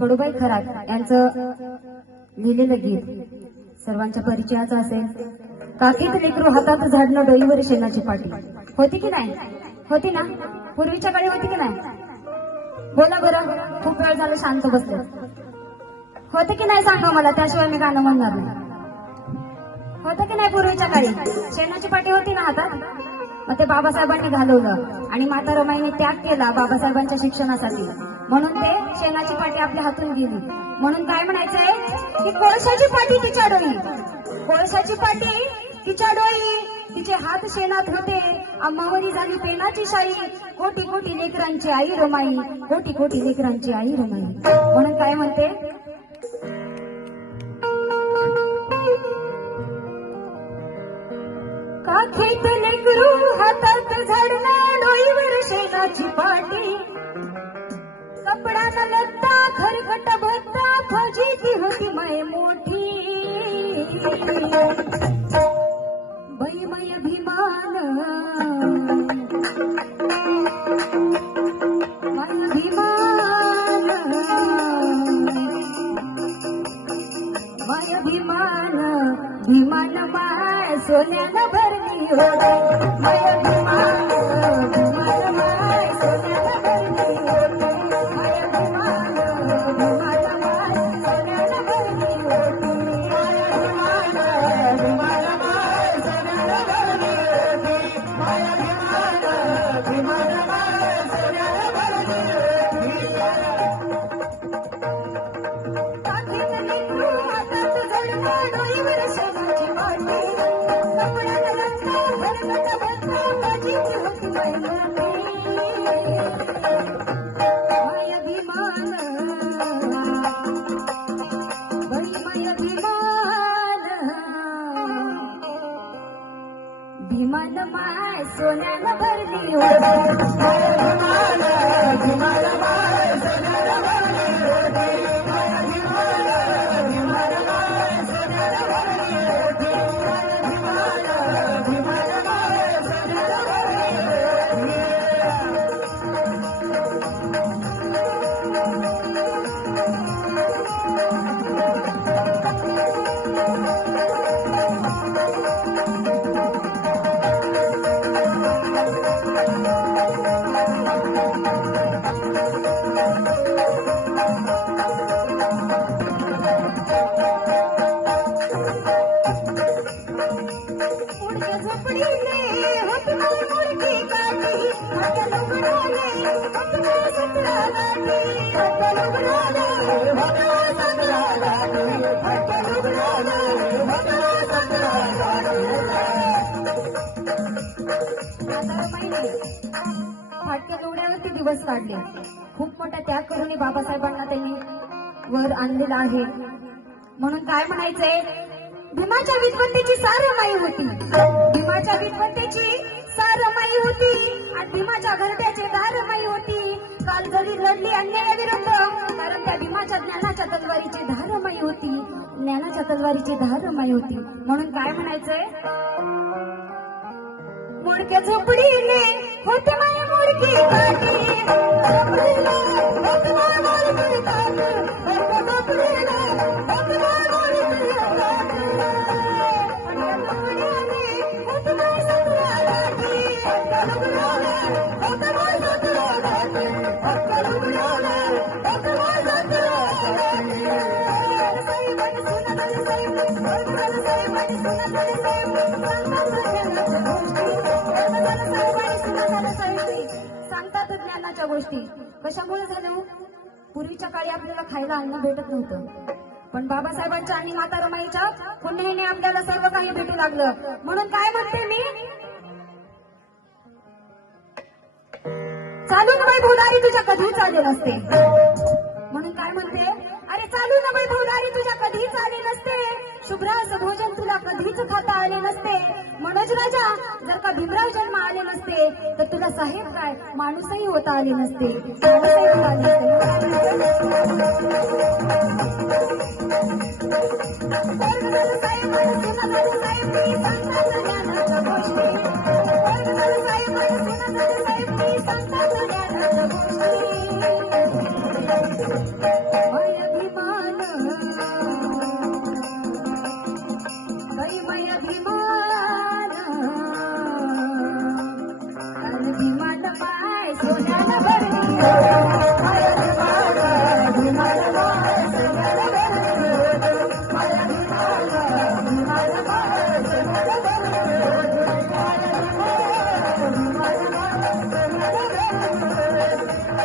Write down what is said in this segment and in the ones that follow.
कडूबाई खरात यांचं लिहिलेलं गीत सर्वांच्या परिचयाचं असेल. काकीत लेकरू हातात झाडणं डोईवर शेणाची पाटी. होती की नाही? होती ना? पूर्वीच्या काळी होती की नाही? बोला बरं, खूप वेळ झालं शांत बसले. होते की नाही सांगा मला, त्याशिवाय मी गाणं म्हणणार नाही. होतं की नाही पूर्वीच्या काळी? शेणाची पाटी होती ना हातात? मग ते बाबासाहेबांनी घालवलं आणि माता रमाईने त्याग केला बाबासाहेबांच्या शिक्षणासाठी, म्हणून ते शेणाची पाटी आपल्या हातून गेली. म्हणून काय म्हणायचंय की कोळशाची पाटी तिच्या डोई, कोळशाची पाटी तिच्या डोई, तिचे हात शेणात होते, अम्मावरी झाली पेनाची शाई, कोटी कोटी लेकरांची आई रमाई, कोटी कोटी लेकरांची आई रमाई. म्हणून काय म्हणते, काखेत लेकरू हातात झाडणं डोईवर शेणाची पाटी, कपडा न लत्ता खरकट भत्ता फजिती होती माय मोठी. बैमय अभिमान माय अभिमान, माय अभिमान, भिमान माय सोन्यानं भरली होती. माय अभिमान, भिमान माय सोन्यानं भरली होती. माय अभिमान, भिमान माय सोन्यानं भरली होती. माय अभिमान, भिमान माय सोन्यानं भरली होती. माय अभिमान, भिमान माय सोन्यानं भरली होती. काखेत लेकरू हातात झाडणं डोईवर शेणाची पाटी, कपड्यानं लत्ता खरकट भत्ता फजिती होती माय मोठी. माय अभिमान, बाई माय अभिमान, भिमान माय सोन्यानं भरली होती. माय अभिमान, भिमान माय सोन्यानं भरली होती. माय अभिमान, भिमान माय सोन्यानं भरली होती. माय अभिमान, भिमान माय सोन्यानं भरली होती. उडक्या झोपडीले होती माय मुडकी काठी, हात लुगडाले होती माय सतरा गाठी. हात लुगडाले होती माय सतरा गाठी. हात लुगडाले होती माय सतरा गाठी. आता महिने फाटक्या लुगड्यावरती दिवस काढले. खूप मोठा त्याग करून बाबासाहेबांना त्यांनी वर आणलेला आहे. म्हणून काय म्हणायचंय, भीमाच्या विद्वत्तेची सार रमाई होती, भीमाच्या विद्वत्तेची सार रमाई होती आणि भीमाच्या घरट्याची दार रमाई होती. काल जरी लढली अन्यायाविरुद्ध, कारण त्या भीमाच्या ज्ञानाच्या तलवारीची धार रमाई होती, ज्ञानाच्या तलवारीची धार रमाई होती. म्हणून काय म्हणायचंय, मोडक्या झोपडीने होते माय मोडकी काठी, झोपडीने होते माय मोडकी काठी. मोडक्या झोपडीने होते माय मोडकी काठी. पट्ट्या लुगड्याने होते माय सतरा गाठी. पट्ट्या लुगड्याने होते माय सतरा गाठी. पट्ट्या लुगड्याने होते माय सतरा गाठी. साहेबांनी सुनादले साहेब, वरदले साहेबांनी सुनादले साहेब, सांगतात ज्ञानाच्या गोष्टी. कशामुळे झालं? पूर्वीच्या काळी आपल्याला खायला अन्न भेटत नव्हतं, पण बाबासाहेबांच्या आणि माता रमाईच्या पुण्याने आपल्याला सर्व काही भेटू लागलं. म्हणून काय म्हणते मी, चालून बाई भोदारी तुझ्या कधीच आले नसते. म्हणून काय म्हणते, अरे चालून बाई भोदारी तुझ्या कधीच आले नसते, शुभ्रास भोजन तुला कधीच खाता आले नसते. मनोज राजा, जर का भीमराव जन्म आले नसते तर तुला साहेब काय माणूसही होता आले नसते, माणूसही होता आले नसते. सोन्यानं भरली माया भीमानं भीमानं माय सोन्यानं भरली माया भीमानं भीमानं माय सोन्यानं भरली माया भीमानं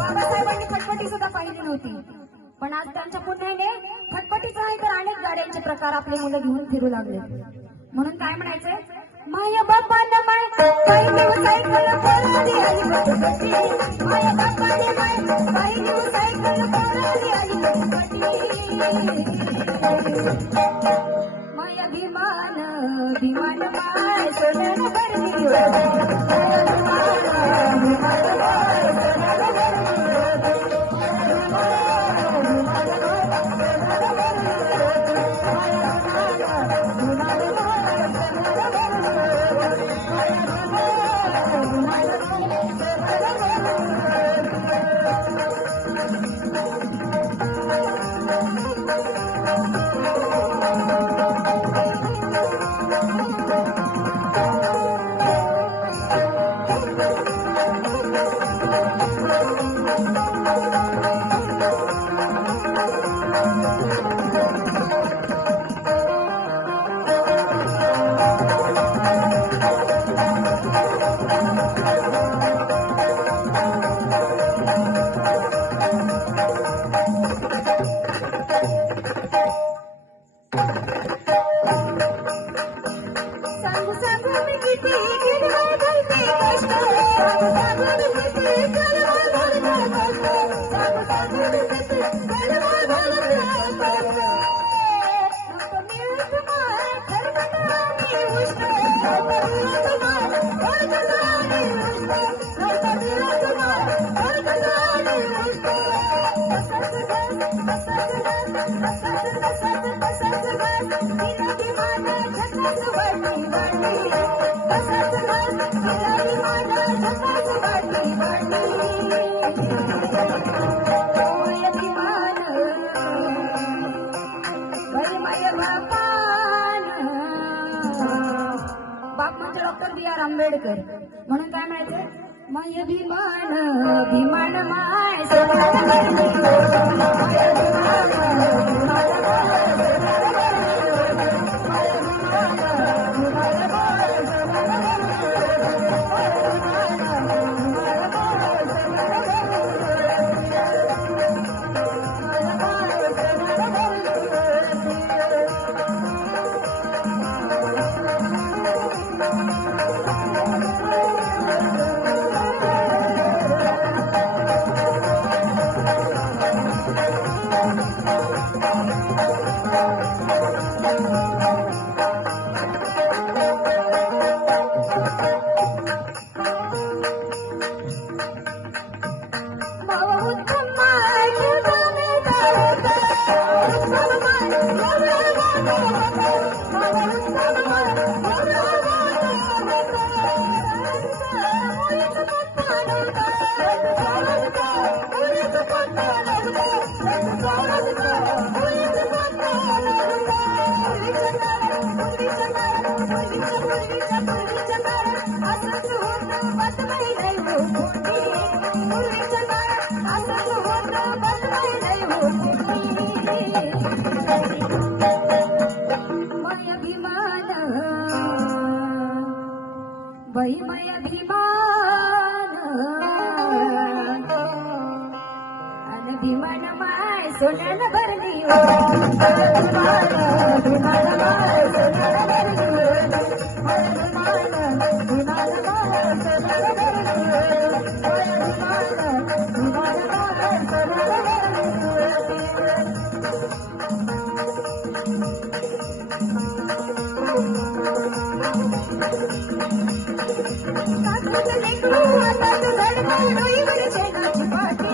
बाबासाहेबांनी फटफटी सुद्धा पाहिली नव्हती, पण आज त्यांच्या पुण्याने फटफटीचा आहे तर अनेक गाड्यांचे प्रकार आपले मुलं घेऊन फिरू लागले. म्हणून काय म्हणायचंय, माया बापानं माय पहिली सायकल पळाली आली फटफटी, माया बापाने माय पहिली सायकल पळाली आली फटफटी, माया भीमान भीमान माय सोन्यानं भरली माया भीमान भीमान माय सोन्यानं डॉक्टर बी आर आंबेडकर. म्हणून काय म्हणायचं, माय भीमान भीमान माय सोन्यानं भरली माय भीमान Thank you. सोन्यानं भरली ओ हळद माळ धुमाळ माळ सोन्यानं भरली ओ हळद माळ धुमाळ माळ सोन्यानं भरली ओ हळद माळ धुमाळ माळ सोन्यानं भरली ओ काकीचं लेकरू हातात धरलं डोईवर शेणाची पाटी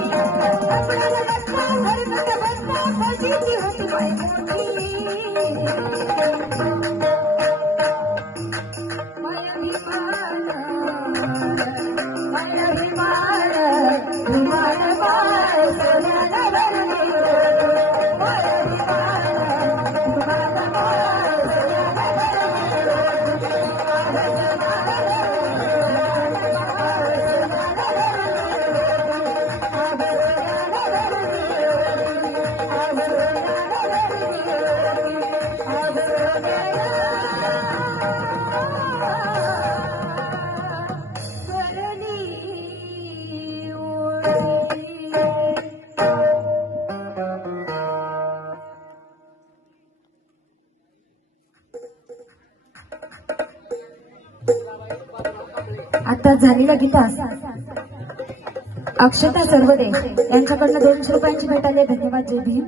आपल्याला रस्ता घरगट बसता फजीची होती बाई मोठी माया भीमाळ भीमाळ बाळ सोन्याला भरली ओ माया भीमाळ भीमाळ बाळ सोन्याला आता झालेला गीतास अक्षता सर्वदे यांच्याकडनं 200 रुपयांची भेट आली. धन्यवाद जय भीम.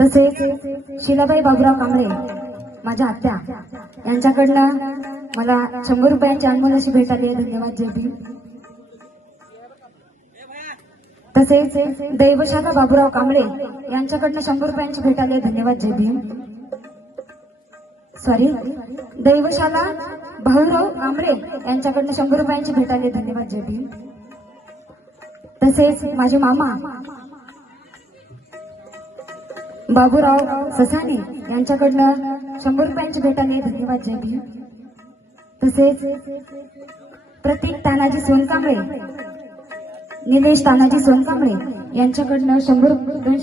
तसेच शिलाबाई बाबुराव कांबळे माझ्या आत्या यांच्याकडनं मला 100 रुपयांची अनमोल अशी भेट आली. धन्यवाद जय भीम. तसेच दैवशाखा बाबुराव कांबळे यांच्याकडनं 100 रुपयांची भेट आली. धन्यवाद जय भीम. सॉरी, दैवशाला भाऊराव कांबळे यांच्याकडनं 100 रुपयांची भेट आली. धन्यवाद जय भीम. तसेच माझे मामा बाबूराव ससाने यांच्याकडनं 100 रुपयांची भेट आली. धन्यवाद जय भीम. तसेच प्रतीक तानाजी सोनकांबळे, निलेश तानाजी सोनकांबळे यांच्याकडनं 100 रुपये